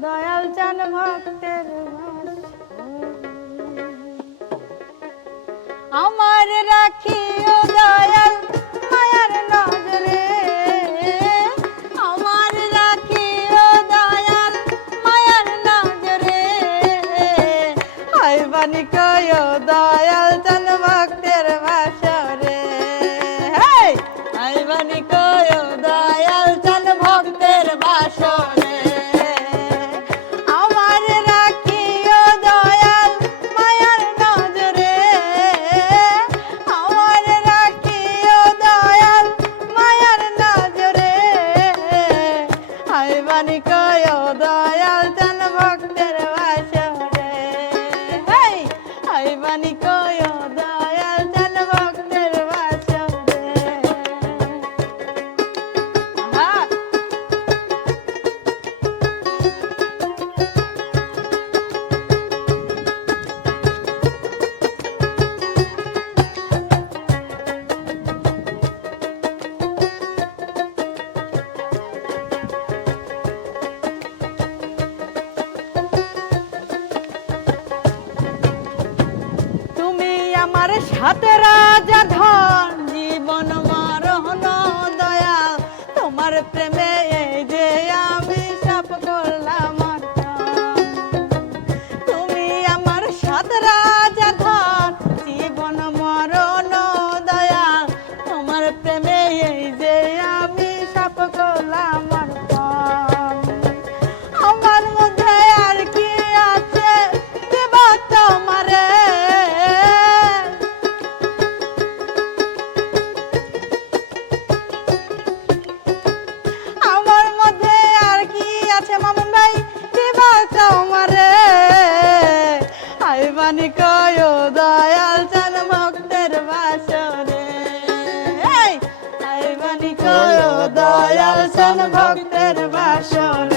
দয়াল চান ভক্তের আমার রাখিও দয়াল মায়ার নজরে। আমার রাখিও দয়াল মায়ার নজরে। হাই বাণী কয় দয়াল চান ভক্তের বাসরে হেই! হাই বাণী কয় দয়াল চান ভক্তের বাসরে আইবানি কয় সাথে রাজা ধন, জীবন মরহন দয়া। তোমার প্রেমে এই যে আমি সব করলাম তুমি আমার সাথে রাজা ধন, জীবন, মরণ, দয়া। তোমার প্রেমে এই যে আমি সব করলাম আইবানি কয় দয়াল চান ভক্তের বাসরে। এই, আইবানি কয় দয়াল চান ভক্তের বাসরে।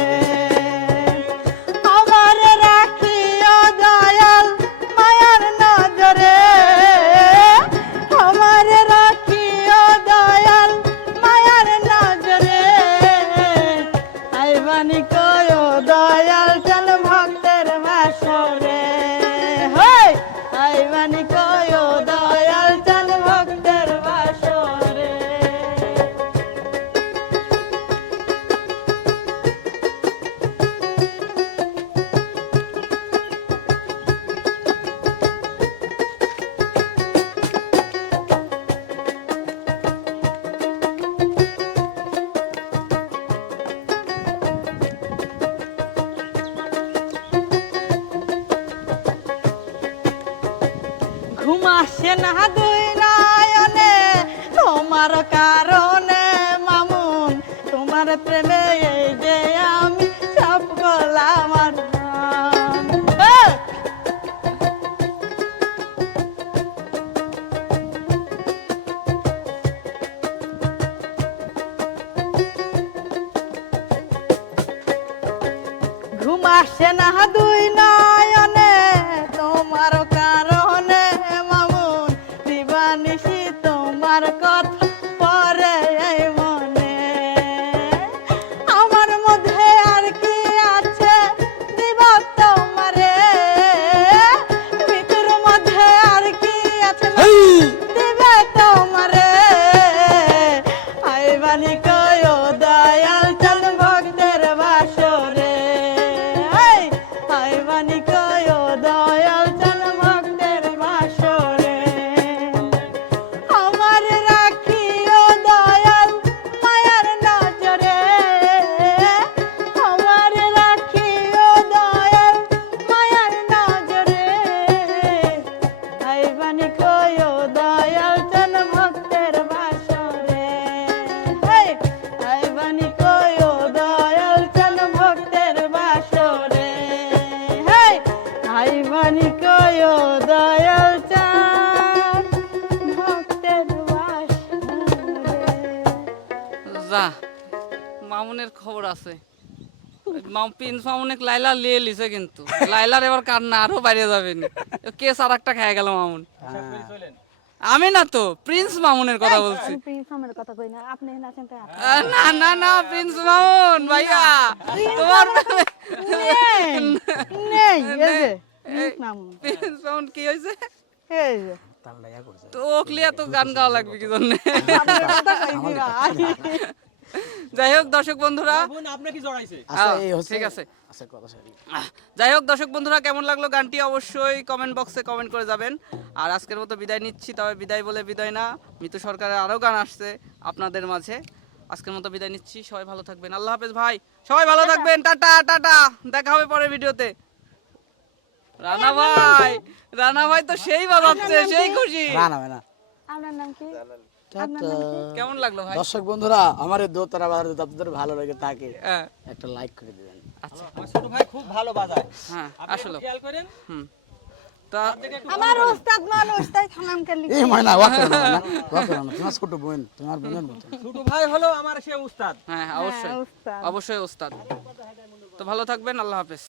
ঘুম আসে না দুই নয়নে তোমার কারণে মামুন, তোমার প্রেমে এই যে আমি সব গলাম অর্পণ। এই! ঘুম আসে না দুই নয়নে তোমার কথা পরে মনে। আমার মধ্যে আর কি আছে দিব তোমারে? ভিতর মধ্যে আর কি আছে দিবে তোমারে? আইবানি কয় দয়াল চল ভক্তের বাসরে। আইবানি কয় যা মামুনের খবর আছে। মাম প্রিন্স মামুনে লাইলা লিয়ে লিছে কিন্তু। লাইলার এবার কান্না আরও বাইরে যাবে না। কেস আর একটা খেয়ে গেল মামুন। আমি না তো প্রিন্স মামুনের কথা বলছি। প্রিন্স আমার কথা কথা কই না আপনি এখানে আছেন তাই না না না প্রিন্স মামুন ভাইয়া। তোমার নেই এই প্রিন্স মামুন। কি হয়েছে এই তো ওকলিয়া তো গান গাওয়া লাগবে কি জন্য? ভাই যাই হোক দর্শক বন্ধুরা। আচ্ছা আহ, এই হচ্ছে ঠিক আছে। আচ্ছা যাই হোক দর্শক বন্ধুরা কেমন লাগল গানটি? অবশ্যই কমেন্ট বক্সে কমেন্ট করে যাবেন। আর আজকের মতো বিদায় নিচ্ছি তবে বিদায় বলে বিদায় না। মিতু সরকারের আরও গান আসছে আপনাদের মাঝে। আজকের মতো বিদায় নিচ্ছি সবাই ভালো থাকবেন। আল্লাহ হাফেজ ভাই সবাই ভালো থাকবেন। Tata tata. দেখা হবে পরের ভিডিওতে। রানা ভাই রানা ভাই তো সেই বাজাচ্ছে সেই খুশি। না না না। আপনার নাম কি। কেমন লাগল ভাই? দর্শক বন্ধুরা আমার এই দোতারা বাজার যদি আপনাদের ভালো লাগে থাকে হ্যাঁ, একটা লাইক করে দিবেন। আচ্ছা। ছোট ভাই খুব ভালো বাজায়। হ্যাঁ আসলে। খেয়াল করেন। হুম। তা থেকে একটু আমার ওস্তাদ মানুষ তাই থানাম কেলি এই ময়না ওয়া করো না ওয়া করো না। তোমার ছোট বোন তোমার বোনের মতো। ছোট ভাই হলো আমার সে উস্তাদ হ্যাঁ অবশ্যই। অবশ্যই ওস্তাদ। তো ভালো থাকবেন আল্লাহ হাফেজ।